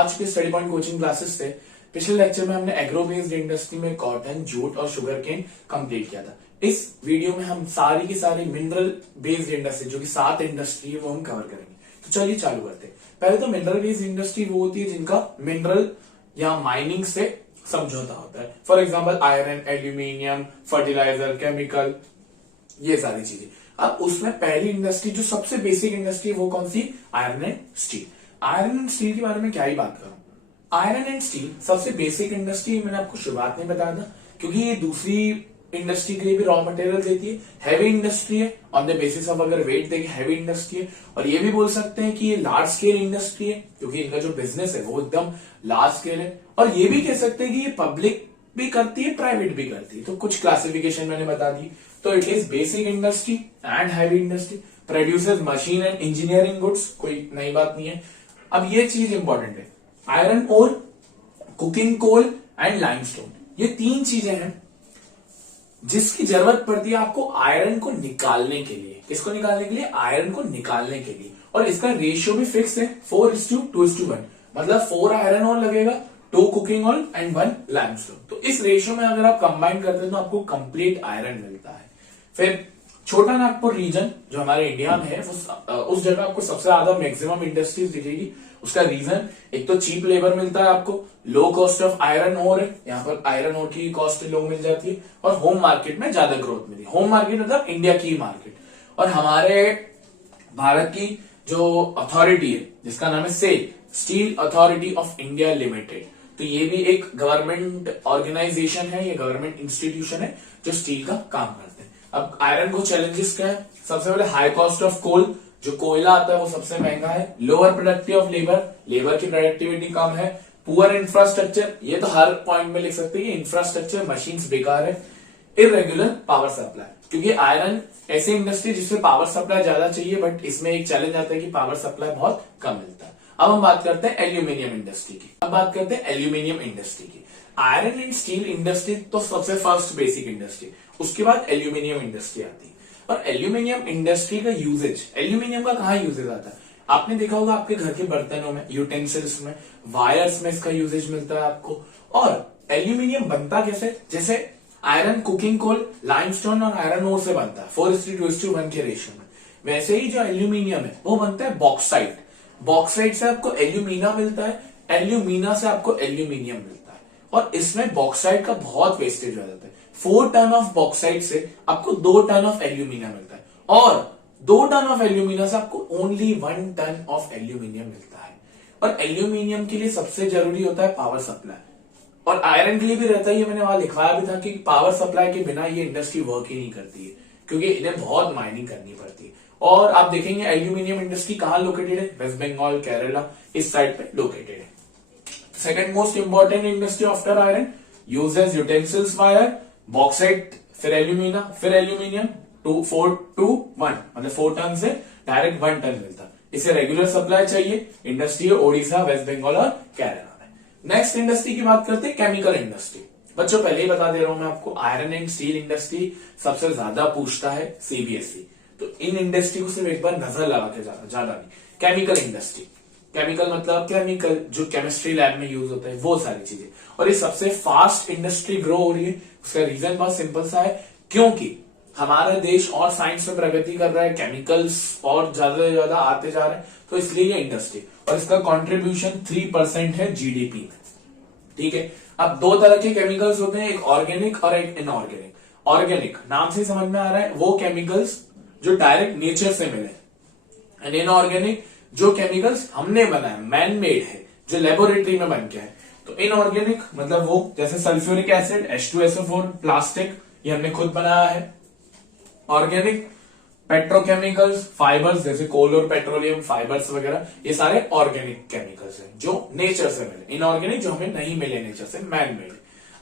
आज के study point coaching classes से पिछले लेक्चर में हमने एग्रो बेस्ड इंडस्ट्री में कॉटन, जूट और शुगर केन कंप्लीट किया था। इस वीडियो में हम सारी की सारी मिनरल बेस्ड इंडस्ट्री जो कि 7 इंडस्ट्री है वो हम कवर करेंगे। तो चलिए चालू करते हैं। पहले तो मिनरल बेस्ड इंडस्ट्री वो होती है जिनका मिनरल या माइनिंग से समझौता होता है। For example iron, aluminium, fertiliser, chemical, ये सारी चीजें। अब उसमें पहली इंडस्ट्री जो सबसे बेसिक इंडस्ट्री वो कौन सी? Iron and steel. Iron and steel के बारे में क्या ही बात करूं। आयरन एंड स्टील सबसे बेसिक इंडस्ट्री, मैंने आपको शुरुआत में बताया था, क्योंकि ये दूसरी इंडस्ट्री के लिए भी रॉ मटेरियल देती है। हैवी इंडस्ट्री है, ऑन द बेसिस ऑफ अगर वेट देखें हैवी इंडस्ट्री है। और ये भी बोल सकते हैं कि ये लार्ज स्केल इंडस्ट्री है, क्योंकि इनका जो बिजनेस है वो एकदम लार्ज स्केल है। और ये भी कह सकते हैं कि ये पब्लिक भी करती है, प्राइवेट भी करती है। तो कुछ क्लासिफिकेशन मैंने बता दी। तो it is basic industry and heavy industry, produces machine and engineering goods, कोई नई बात नहीं है। अब ये चीज इंपॉर्टेंट है, iron ore, coking coal and limestone, ये 3 चीजें हैं जिसकी जरूरत पड़ती है आपको आयरन को निकालने के लिए। किसको निकालने के लिए? आयरन को निकालने के लिए। और इसका रेशियो भी फिक्स है, 4:2:1, मतलब 4 आयरन और लगेगा, 2 कुकिंग ऑयल एंड 1 लाइमस्टोन। तो इस रेशियो में अगर आप कंबाइन करते हैं तो आपको कंप्लीट आयरन मिलता है। फिर छोटा नागपुर रीजन जो हमारे इंडिया में है, उस जगह आपको सबसे ज्यादा मैक्सिमम इंडस्ट्रीज दिखेगी। उसका रीजन एक तो चीप लेबर मिलता है आपको, low cost of iron ore है, यहाँ पर आयरन ओर की कॉस्ट लो मिल जाती है, और होम मार्केट में ज्यादा ग्रोथ मिली। होम मार्केट मतलब इंडिया की मार्केट। और हमारे भारत की जो अथॉरिटी है जिसका नाम है SAIL, Steel Authority of India Limited, तो ये भी एक गवर्नमेंट ऑर्गेनाइजेशन है, ये गवर्नमेंट इंस्टीट्यूशन है जो स्टील का काम करते हैं। अब आयरन को चैलेंजेस क्या है? सबसे पहले हाई कॉस्ट ऑफ कोल, जो कोयला आता है वो सबसे महंगा है। Lower productive of labour, labour की प्रोडक्टिविटी कम है। पुअर इंफ्रास्ट्रक्चर, ये तो हर पॉइंट में लिख सकते हैं कि इंफ्रास्ट्रक्चर, मशीन्स बेकार है। इरेगुलर पावर सप्लाई, क्योंकि आयरन ऐसी इंडस्ट्री जिसमें पावर सप्लाई ज्यादा चाहिए, बट इसमें एक चैलेंज आता है कि पावर सप्लाई बहुत कम मिलता है। अब हम बात करते हैं एल्यूमिनियम इंडस्ट्री की। अब बात करते हैं एल्यूमिनियम इंडस्ट्री की। आयरन एंड स्टील इंडस्ट्री तो सबसे फर्स्ट बेसिक इंडस्ट्री, उसके बाद एल्यूमिनियम इंडस्ट्री आती है। और एल्यूमिनियम इंडस्ट्री का यूजेज, एल्यूमिनियम का कहाँ यूजेज आता है? आपने देखा होगा आपके घर के बर्तनों में, यूटेंसिल्स में, वायर्स में इसका यूजेज मिलता है आपको। और एल्यूमिनियम बनता कैसे? जैसे आयरन, कुकिंग कोल, लाइमस्टोन और आयरन ओर से बनता है 4:2:1 के रेशियो में। वैसे ही जो एल्यूमिनियम है वो बनता है बॉक्साइट। बॉक्साइट से आपको एल्यूमिना मिलता है, एल्यूमिना से आपको एल्यूमिनियम मिलता है। और इसमें बॉक्साइट का बहुत वेस्टेज हो जाता है। 4 टन ऑफ बॉक्साइट से आपको 2 टन ऑफ एल्यूमिना मिलता है, और 2 टन ऑफ एल्यूमिना से आपको ओनली 1 टन ऑफ एल्यूमिनियम मिलता है। और एल्यूमिनियम के लिए सबसे जरूरी होता है पावर सप्लाई, और आयरन के लिए भी रहता है। मैंने वहां लिखवाया भी था कि पावर सप्लाई के बिना ये इंडस्ट्री वर्क ही नहीं करती है, क्योंकि इन्हें बहुत माइनिंग करनी पड़ती है। और आप देखेंगे एल्यूमिनियम इंडस्ट्री कहां लोकेटेड है? वेस्ट बंगाल, केरला, इस साइड पे लोकेटेड है। Second most important industry after iron, uses utensils, wire, bauxite, फिर एल्यूमिना, फिर एल्यूमिनियम, 4:2:1, मतलब 4 टन से डायरेक्ट 1 टन मिलता है। इसे रेगुलर सप्लाई चाहिए। इंडस्ट्री है ओडिशा, वेस्ट बंगाल और केरला में। नेक्स्ट इंडस्ट्री की बात करते हैं केमिकल इंडस्ट्री। बच्चों पहले ही बता दे रहा हूं मैं आपको, आयरन एंड स्टील इंडस्ट्री सबसे ज्यादा पूछता है सीबीएसई, तो इन इंडस्ट्री को सिर्फ एक बार नजर लगा के ज्यादा नहीं। केमिकल इंडस्ट्री, केमिकल मतलब केमिकल जो केमिस्ट्री लैब में यूज होता है, वो सारी चीजें। और ये सबसे फास्ट इंडस्ट्री ग्रो हो रही है। उसका रीजन बहुत सिंपल सा है, क्योंकि हमारा देश और साइंस में प्रगति कर रहा है, केमिकल्स और ज्यादा से ज्यादा आते जा रहे हैं, तो इसलिए ये इंडस्ट्री, और इसका कॉन्ट्रीब्यूशन 3% है जीडीपी में। ठीक है। अब 2 तरह के केमिकल्स होते हैं, एक ऑर्गेनिक और एक इनऑर्गेनिक। ऑर्गेनिक नाम से समझ में आ रहा है वो केमिकल्स जो डायरेक्ट नेचर से मिले, एंड इनऑर्गेनिक जो केमिकल्स हमने बनाए, मैन मेड है, जो लेबोरेटरी में बन के है। तो इनऑर्गेनिक मतलब वो जैसे सल्फ्यूरिक एसिड, H2SO4, प्लास्टिक, ये हमने खुद बनाया है। ऑर्गेनिक पेट्रोकेमिकल्स, फाइबर्स जैसे कोल और पेट्रोलियम फाइबर्स वगैरह, ये सारे ऑर्गेनिक केमिकल्स हैं जो नेचर से मिले। इनऑर्गेनिक जो हमें नहीं मिले नेचर से, मैन मेड।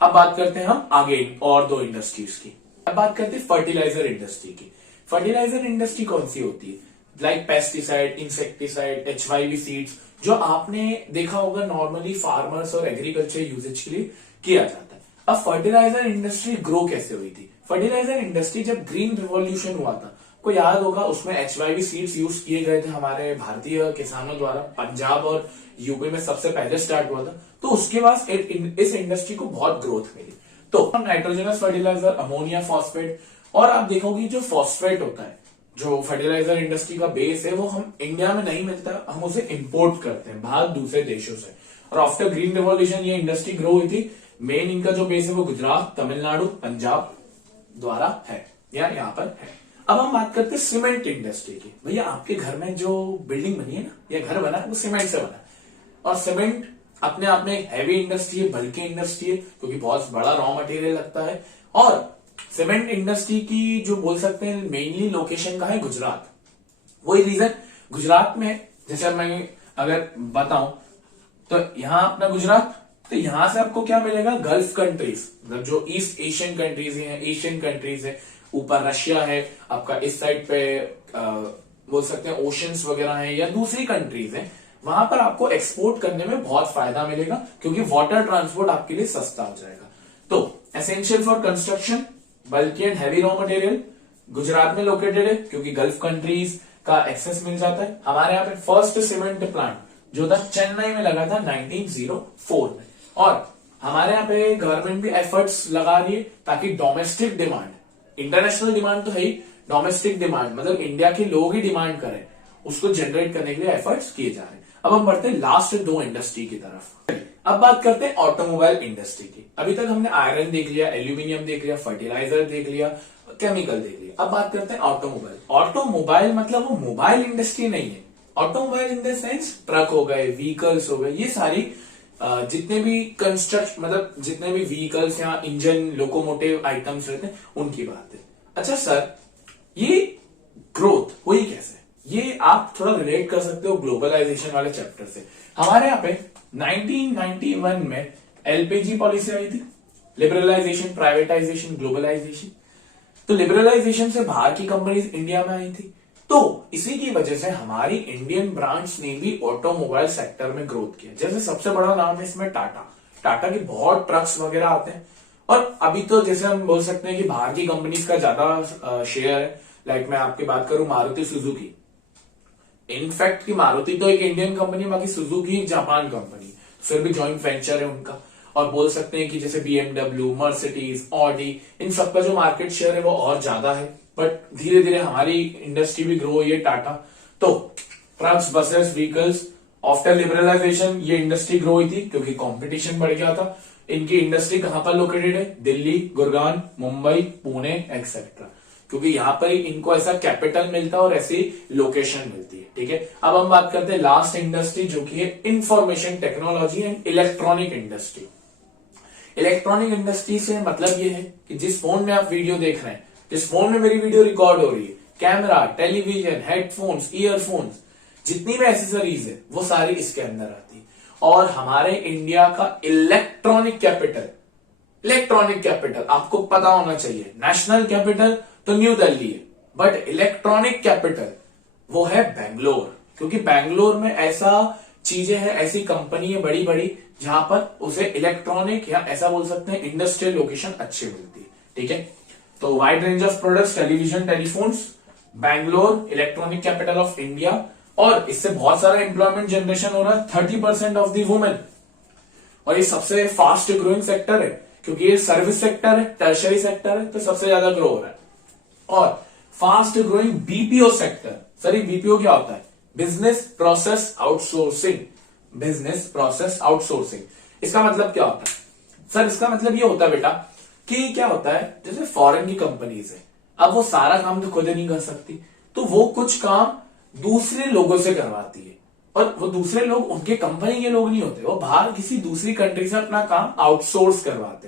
अब बात करते हैं हम आगे और 2 इंडस्ट्रीज की। अब बात करते हैं फर्टिलाइजर इंडस्ट्री की। फर्टिलाइजर इंडस्ट्री कौन सी होती है? Like pesticide, insecticide, HYV seeds, जो आपने देखा होगा नॉर्मली फार्मर्स और एग्रीकल्चर यूजेज के लिए किया जाता है। अब फर्टिलाइजर इंडस्ट्री ग्रो कैसे हुई थी? फर्टिलाइजर इंडस्ट्री जब ग्रीन रिवॉल्यूशन हुआ था को याद होगा उसमें HYV सीड्स यूज किए गए थे हमारे भारतीय किसानों द्वारा, पंजाब और यूपी में सबसे पहले स्टार्ट हुआ था। तो उसके बाद इस इंडस्ट्री को बहुत ग्रोथ मिली। तो नाइट्रोजनस फर्टिलाइजर, अमोनिया, फॉस्फेट, और आप देखोगे जो फॉस्फेट होता है, जो फर्टिलाइजर इंडस्ट्री का बेस है, वो हम इंडिया में नहीं मिलता, हम उसे इंपोर्ट करते हैं बाहर दूसरे देशों से। और आफ्टर ग्रीन रिवॉल्यूशन ये इंडस्ट्री ग्रो हुई थी। मेन इनका जो बेस है वो गुजरात, तमिलनाडु, पंजाब द्वारा है या यहाँ पर है। अब हम बात करते हैं सीमेंट इंडस्ट्री की। भैया आपके घर में जो बिल्डिंग बनी है ना, या घर बना है, वो सीमेंट से बना है। और सीमेंट अपने आप में एक हैवी इंडस्ट्री है, बल्कि इंडस्ट्री है, क्योंकि बहुत बड़ा रॉ मटेरियल लगता है। और सीमेंट इंडस्ट्री की जो बोल सकते हैं मेनली लोकेशन का है गुजरात। वही रीजन गुजरात में, जैसे मैं अगर बताऊं तो यहाँ अपना गुजरात, तो यहां से आपको क्या मिलेगा, गल्फ कंट्रीज, मतलब जो ईस्ट एशियन कंट्रीज है, एशियन कंट्रीज है, ऊपर रशिया है आपका, इस साइड पे बोल सकते हैं ओशंस वगैरह है, या दूसरी कंट्रीज है, वहां पर आपको एक्सपोर्ट करने में बहुत फायदा मिलेगा, क्योंकि वाटर ट्रांसपोर्ट आपके लिए सस्ता हो जाएगा। तो एसेंशियल फॉर कंस्ट्रक्शन, बल्कि and heavy raw material Gujarat में लोकेटेड है, क्योंकि गल्फ कंट्रीज का एक्सेस मिल जाता है। हमारे यहाँ पे फर्स्ट सीमेंट प्लांट जो था चेन्नई में लगा था 1904 में। और हमारे यहाँ पे गवर्नमेंट भी एफर्ट्स लगा रही है ताकि डोमेस्टिक डिमांड, इंटरनेशनल डिमांड तो है ही, डोमेस्टिक डिमांड मतलब इंडिया के लोग ही डिमांड करें, उसको जनरेट करने के लिए एफर्ट्स किए जा रहे हैं। अब हम बढ़ते हैं लास्ट 2 इंडस्ट्री की तरफ। अब बात करते हैं ऑटोमोबाइल इंडस्ट्री की। अभी तक हमने आयरन देख लिया, एल्यूमिनियम देख लिया, फर्टिलाइजर देख लिया, केमिकल देख लिया। अब बात करते हैं ऑटोमोबाइल। ऑटोमोबाइल मतलब वो मोबाइल इंडस्ट्री नहीं है। Automobile in the sense truck हो गए, व्हीकल्स हो गए, ये सारी जितने भी कंस्ट्रक्ट मतलब जितने भी व्हीकल्स या इंजन, लोकोमोटिव आइटम्स रहते हैं, उनकी बात है। अच्छा सर, ये ग्रोथ हुई कैसे, ये आप थोड़ा रिलेट कर सकते हो ग्लोबलाइजेशन वाले चैप्टर से। हमारे यहाँ पे 1991 में LPG पॉलिसी आई थी, लिबरलाइजेशन, प्राइवेटाइजेशन, ग्लोबलाइजेशन। तो लिबरलाइजेशन से बाहर की कंपनीज इंडिया में आई थी, तो इसी की वजह से हमारी इंडियन ब्रांड्स ने भी ऑटोमोबाइल सेक्टर में ग्रोथ किया। जैसे सबसे बड़ा नाम है इसमें टाटा। टाटा के बहुत ट्रक्स वगैरह आते हैं, और अभी तो जैसे हम बोल सकते हैं कि बाहर की कंपनीज का ज्यादा शेयर है। लाइक मैं आपकी बात करूं मारुति सुजुकी, इनफैक्ट की मारुति तो एक इंडियन कंपनी, बाकी सुजुकी जापान कंपनी, फिर भी जॉइंट वेंचर है उनका। और बोल सकते हैं कि जैसे BMW, मर्सिडीज, ऑडी, इन सबका जो मार्केट शेयर है वो और ज्यादा है। बट धीरे धीरे हमारी इंडस्ट्री भी ग्रो हुई है टाटा। तो trucks, buses, vehicles, after liberalisation ये इंडस्ट्री ग्रो हुई थी, क्योंकि कंपटीशन बढ़ गया था। इनकी इंडस्ट्री कहां पर लोकेटेड है, दिल्ली, गुड़गांव, मुंबई, पुणे एक्सेट्रा, क्योंकि यहां पर ही इनको ऐसा कैपिटल मिलता है और ऐसी लोकेशन मिलती है। ठीक है, अब हम बात करते हैं लास्ट इंडस्ट्री, जो कि है information technology and electronic industry. Electronic industry से मतलब ये है कि जिस फोन में आप वीडियो देख रहे हैं, जिस फोन में मेरी वीडियो रिकॉर्ड हो रही है, कैमरा, टेलीविजन, हेडफोन्स, ईयरफोन्स, जितनी भी एसेसरीज है वो सारी इसके अंदर आती है। और हमारे इंडिया का इलेक्ट्रॉनिक कैपिटल आपको पता होना चाहिए। नेशनल कैपिटल तो न्यू दिल्ली है, बट इलेक्ट्रॉनिक कैपिटल वो है बेंगलोर, क्योंकि बेंगलोर में ऐसा चीजें हैं, ऐसी कंपनी है बड़ी बड़ी, जहां पर उसे इलेक्ट्रॉनिक या ऐसा बोल सकते हैं इंडस्ट्रियल लोकेशन अच्छी मिलती है। ठीक है, तो wide range of products, television, telephones, Bangalore electronic capital of India. और इससे बहुत सारा एम्प्लॉयमेंट जनरेशन हो रहा है, 30% ऑफ दी वुमेन। और ये सबसे फास्ट ग्रोइंग सेक्टर है, क्योंकि ये सर्विस सेक्टर है, टर्शरी सेक्टर है, तो सबसे ज्यादा ग्रो हो रहा है। और fast growing BPO sector. Sir ये BPO क्या होता है, business process outsourcing. Business process outsourcing, इसका मतलब क्या होता है सर? इसका मतलब ये होता है बेटा कि क्या होता है, जैसे फॉरेन की कंपनीज है, अब वो सारा काम तो खुद नहीं कर सकती, तो वो कुछ काम दूसरे लोगों से करवाती है। और वो दूसरे लोग उनके कंपनी के लोग नहीं होते, वो बाहर किसी दूसरी कंट्री से अपना काम आउटसोर्स करवाते,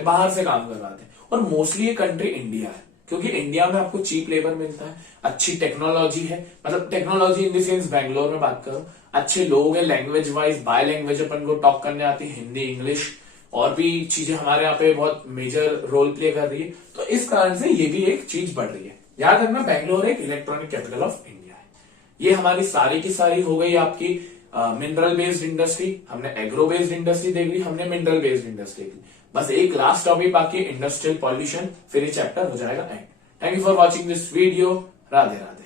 बाहर से काम करवाते हैं। और मोस्टली ये कंट्री इंडिया है, क्योंकि इंडिया में आपको चीप लेबर मिलता है, अच्छी टेक्नोलॉजी है, मतलब technology in the sense Bangalore में बात करो, अच्छे लोग हैं, लैंग्वेज वाइज बाय लैंग्वेज अपन को टॉक करने आती है, हिंदी, इंग्लिश, और भी चीजें हमारे यहाँ पे बहुत मेजर रोल प्ले कर रही है। तो इस कारण से ये भी एक चीज बढ़ रही है। याद रखना, बैंगलोर एक इलेक्ट्रॉनिक कैपिटल ऑफ इंडिया है। ये हमारी सारी की सारी हो गई आपकी मिनरल बेस्ड इंडस्ट्री, हमने एग्रो बेस्ड इंडस्ट्री देख ली, हमने मिनरल बेस्ड इंडस्ट्री की। बस एक लास्ट टॉपिक बाकी, इंडस्ट्रियल पॉल्यूशन, फिर ये चैप्टर हो जाएगा and. Thank you for watching this video. Radhe Radhe.